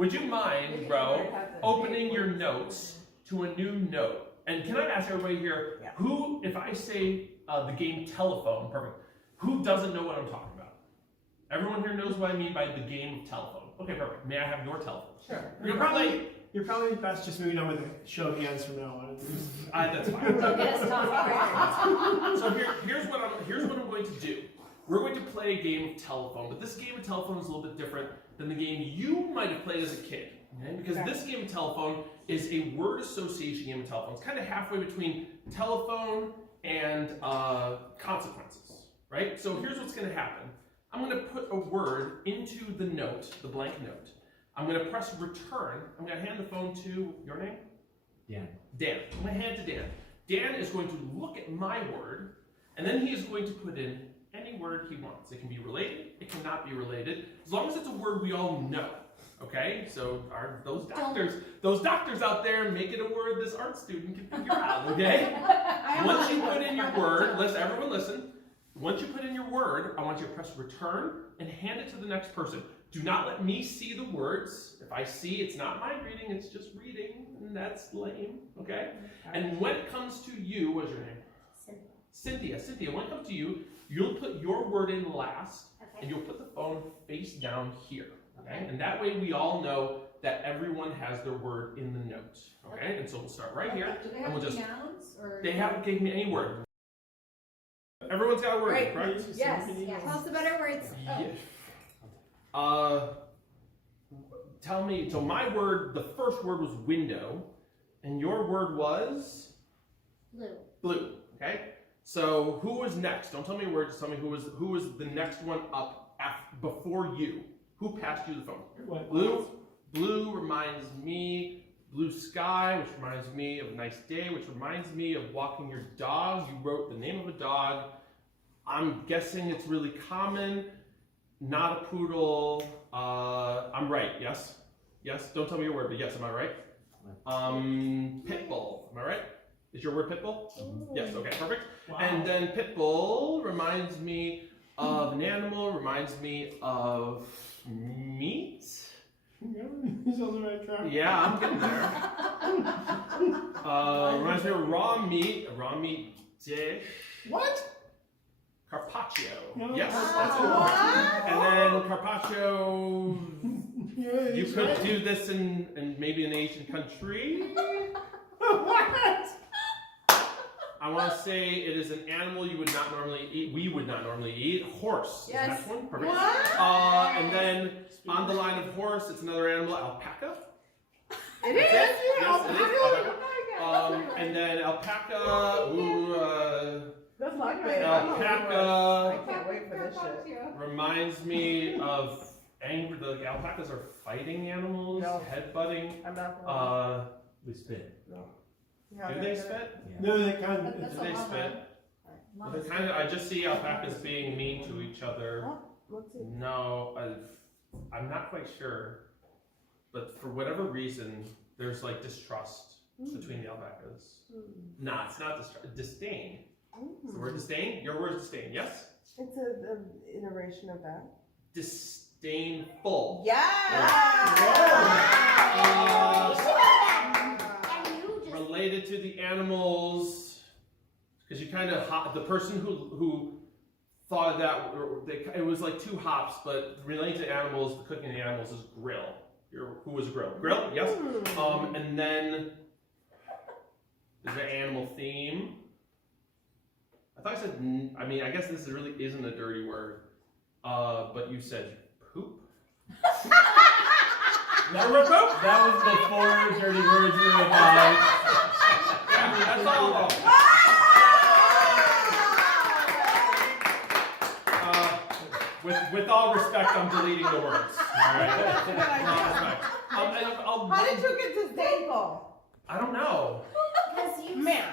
would you mind, bro, opening your notes to a new note? And can I ask everybody here, who, if I say the game telephone, perfect, who doesn't know what I'm talking about? Everyone here knows what I mean by the game of telephone. Okay, perfect. May I have your telephone? Sure. You're probably best just moving on with a show of hands from now on. That's fine. Don't get us talking. So here's what I'm going to do. We're going to play a game of telephone, but this game of telephone is a little bit different than the game you might have played as a kid. Okay? Because this game of telephone is a word association game of telephone. It's kind of halfway between telephone and consequences, right? So here's what's going to happen. I'm going to put a word into the note, the blank note. I'm going to press return. I'm going to hand the phone to your name? Dan. Dan. I'm going to hand it to Dan. Dan is going to look at my word, and then he is going to put in any word he wants. It can be related, it cannot be related, as long as it's a word we all know. Okay? So those doctors out there, make it a word this art student can figure out, okay? Once you put in your word, everyone listen. Once you put in your word, I want you to press return and hand it to the next person. Do not let me see the words. If I see, it's not my reading, it's just reading, and that's lame, okay? And when it comes to you, what's your name? Cynthia. Cynthia, when it comes to you, you'll put your word in last, and you'll put the phone face down here, okay? And that way we all know that everyone has their word in the note, okay? And so we'll start right here. Do they have nouns? Or They haven't given me any word. Everyone's got a word, right? Yes. Tell us about our words. Tell me, so my word, the first word was window, and your word was? Blue. Blue, okay? So who was next? Don't tell me a word, just tell me who was the next one up before you. Who passed you the phone? What? Blue. Blue reminds me, blue sky, which reminds me of a nice day, which reminds me of walking your dog. You wrote the name of a dog. I'm guessing it's really common. Not a poodle. I'm right, yes? Yes? Don't tell me your word, but yes, am I right? Pitbull, am I right? Is your word pitbull? Yes, okay, perfect. Wow. And then pitbull reminds me of an animal, reminds me of meat. He's on the right track. Yeah, I'm getting there. Reminds me of a raw meat dish. What? Carpaccio. No. Yes, that's it. And then carpaccio, you could do this in maybe an Asian country. What? I want to say it is an animal you would not normally eat. We would not normally eat. Horse. Yes. Is the next one. Perfect. What? And then on the line of horse, it's another animal, alpaca. It is. Yes, it is. Oh Alpaca. And then alpaca. That's not good. Alpaca. I can't wait for this shit. Reminds me of anger. The alpacas are fighting animals, No. headbutting. I'm not gonna. We spit. No. Do they spit? Yeah. No, they kind of. Do they spit? They kind of. I just see alpacas being mean to each other. Let's see. No, I'm not quite sure, but for whatever reason, there's like distrust between the alpacas. Nah, it's not distrust. Disdain. Is the word disdain? Your word is disdain. Yes. It's an iteration of that. Disdainful. Related to the animals, because you kind of the person who thought of that, it was like two hops, but related to animals, the cooking of the animals is grill. Who was grill? Grill, yes. And then there's an animal theme. I thought I said. I mean, I guess this really isn't a dirty word, but you said poop. Never poop. That was before dirty words were That's all. With all respect, I'm deleting the words. All right. How did you get disdainful? I don't know. Because you Man.